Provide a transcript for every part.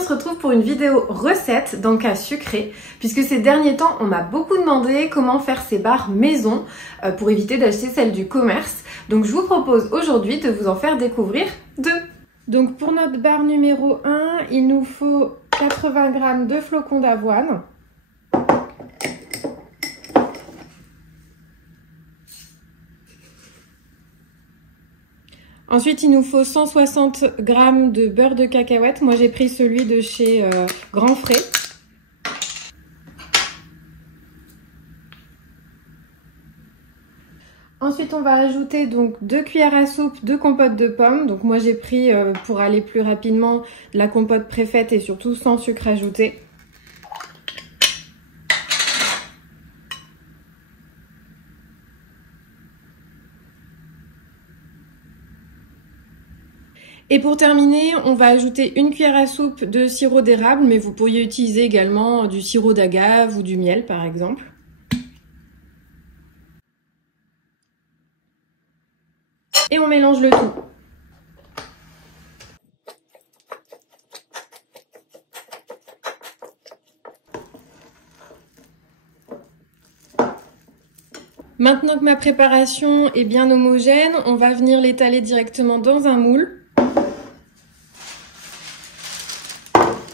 on se retrouve pour une vidéo recette dans le cas sucré, puisque ces derniers temps, on m'a beaucoup demandé comment faire ces barres maison pour éviter d'acheter celles du commerce. Donc je vous propose aujourd'hui de vous en faire découvrir deux. Donc pour notre barre numéro 1, il nous faut 80 g de flocons d'avoine. Ensuite, il nous faut 160 g de beurre de cacahuète. Moi, j'ai pris celui de chez Grand Frais. Ensuite, on va ajouter donc 2 cuillères à soupe de compote de pommes. Donc moi, j'ai pris, pour aller plus rapidement, de la compote préfaite et surtout sans sucre ajouté. Et pour terminer, on va ajouter 1 cuillère à soupe de sirop d'érable, mais vous pourriez utiliser également du sirop d'agave ou du miel par exemple. Et on mélange le tout. Maintenant que ma préparation est bien homogène, on va venir l'étaler directement dans un moule.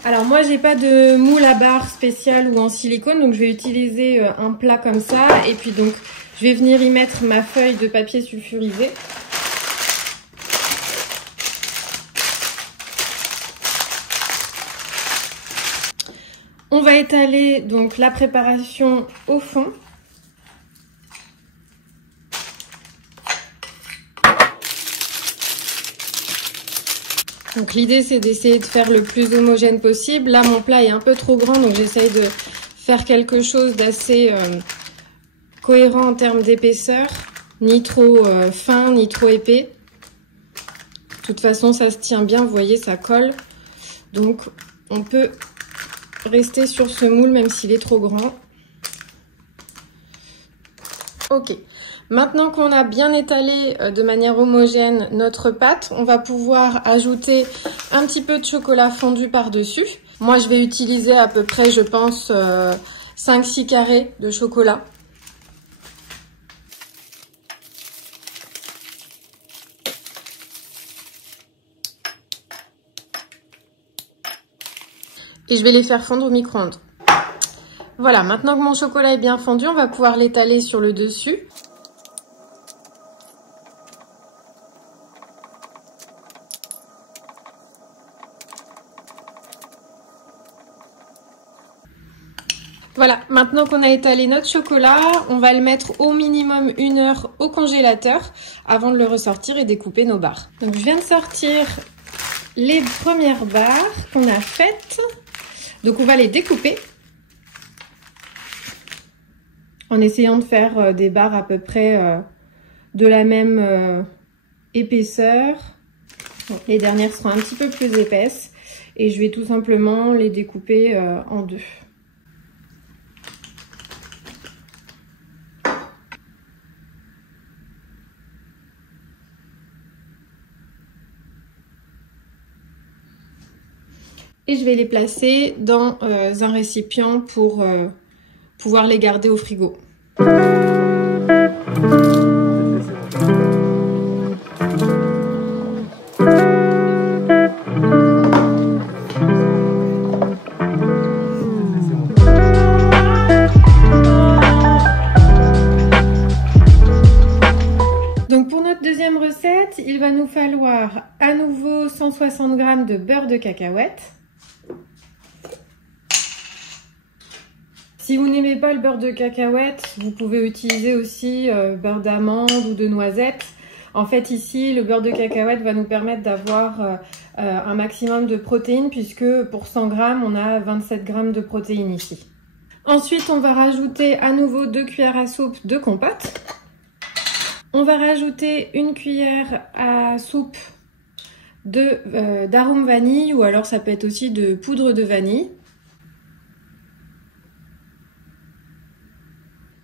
Alors moi j'ai pas de moule à barre spécial ou en silicone, donc je vais utiliser un plat comme ça et puis donc je vais venir y mettre ma feuille de papier sulfurisé. On va étaler donc la préparation au fond. Donc l'idée c'est d'essayer de faire le plus homogène possible. Là mon plat est un peu trop grand, donc j'essaye de faire quelque chose d'assez cohérent en termes d'épaisseur. Ni trop fin, ni trop épais. De toute façon ça se tient bien, vous voyez ça colle. Donc on peut rester sur ce moule même s'il est trop grand. Ok. Maintenant qu'on a bien étalé de manière homogène notre pâte, on va pouvoir ajouter un petit peu de chocolat fondu par-dessus. Moi, je vais utiliser à peu près, je pense, 5-6 carrés de chocolat. Et je vais les faire fondre au micro-ondes. Voilà, maintenant que mon chocolat est bien fondu, on va pouvoir l'étaler sur le dessus. Voilà, maintenant qu'on a étalé notre chocolat, on va le mettre au minimum 1 heure au congélateur avant de le ressortir et découper nos barres. Donc je viens de sortir les premières barres qu'on a faites. Donc on va les découper en essayant de faire des barres à peu près de la même épaisseur. Bon, les dernières seront un petit peu plus épaisses et je vais tout simplement les découper en deux. Et je vais les placer dans un récipient pour pouvoir les garder au frigo. Donc pour notre deuxième recette, il va nous falloir à nouveau 160 g de beurre de cacahuète. Si vous n'aimez pas le beurre de cacahuète, vous pouvez utiliser aussi beurre d'amande ou de noisette. En fait ici, le beurre de cacahuète va nous permettre d'avoir un maximum de protéines puisque pour 100 g, on a 27 g de protéines ici. Ensuite, on va rajouter à nouveau 2 cuillères à soupe de compote. On va rajouter 1 cuillère à soupe d'arôme vanille ou alors ça peut être aussi de poudre de vanille.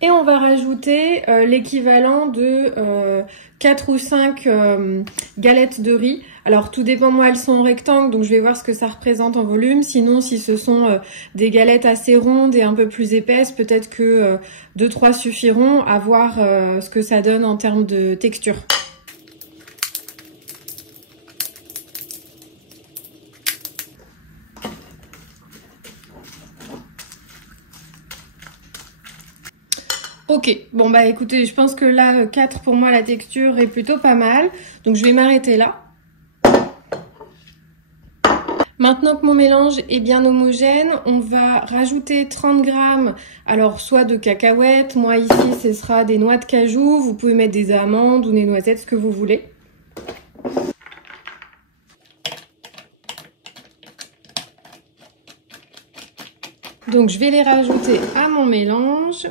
Et on va rajouter l'équivalent de 4 ou 5 galettes de riz. Alors tout dépend, moi elles sont en rectangle, donc je vais voir ce que ça représente en volume. Sinon, si ce sont des galettes assez rondes et un peu plus épaisses, peut-être que 2-3 suffiront à voir ce que ça donne en termes de texture. Ok, bon bah écoutez, je pense que là 4 pour moi la texture est plutôt pas mal, donc je vais m'arrêter là. Maintenant que mon mélange est bien homogène, on va rajouter 30 g, alors soit de cacahuètes, moi ici ce sera des noix de cajou, vous pouvez mettre des amandes ou des noisettes, ce que vous voulez. Donc je vais les rajouter à mon mélange.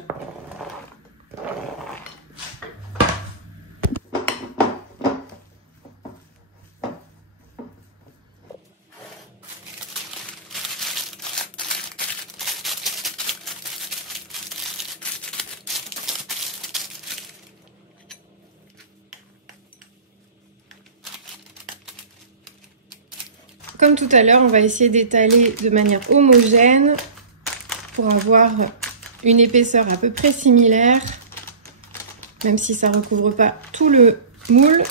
Comme tout à l'heure, on va essayer d'étaler de manière homogène pour avoir une épaisseur à peu près similaire, même si ça ne recouvre pas tout le moule.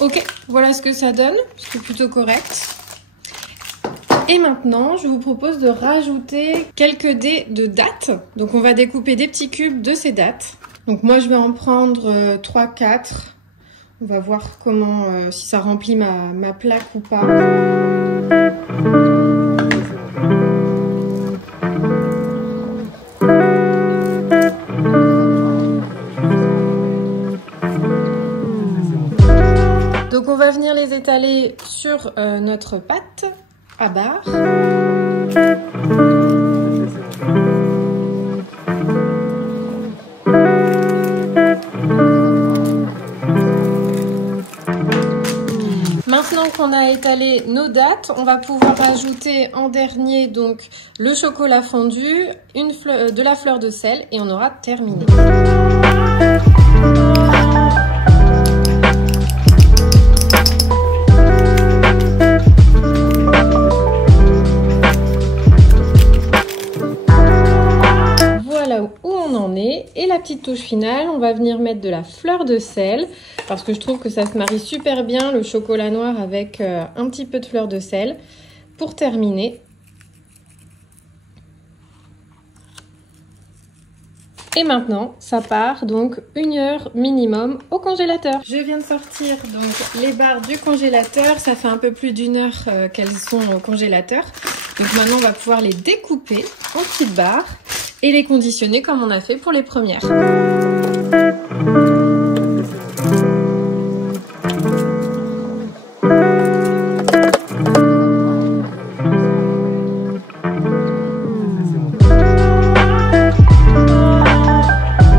Ok, voilà ce que ça donne, c'est plutôt correct. Et maintenant, je vous propose de rajouter quelques dés de dattes. Donc on va découper des petits cubes de ces dattes. Donc moi je vais en prendre 3-4. On va voir comment, si ça remplit ma plaque ou pas. Donc on va venir les étaler sur notre pâte à barre. Maintenant qu'on a étalé nos dattes, on va pouvoir ajouter en dernier donc le chocolat fondu, de la fleur de sel et on aura terminé. Voilà où on en est. Et la petite touche finale, on va venir mettre de la fleur de sel parce que je trouve que ça se marie super bien le chocolat noir avec un petit peu de fleur de sel pour terminer. Et maintenant, ça part donc 1 heure minimum au congélateur. Je viens de sortir donc les barres du congélateur. Ça fait un peu plus d'1 heure qu'elles sont au congélateur. Donc maintenant, on va pouvoir les découper en petites barres et les conditionner comme on a fait pour les premières.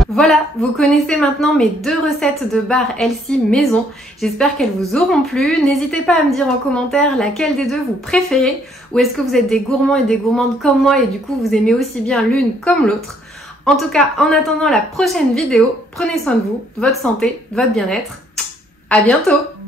Voilà, vous connaissez maintenant mes 2 recettes de barres Healthy maison. J'espère qu'elles vous auront plu. N'hésitez pas à me dire en commentaire laquelle des 2 vous préférez, ou est-ce que vous êtes des gourmands et des gourmandes comme moi et du coup vous aimez aussi bien l'une comme l'autre. En tout cas, en attendant la prochaine vidéo, prenez soin de vous, de votre santé, de votre bien-être. À bientôt!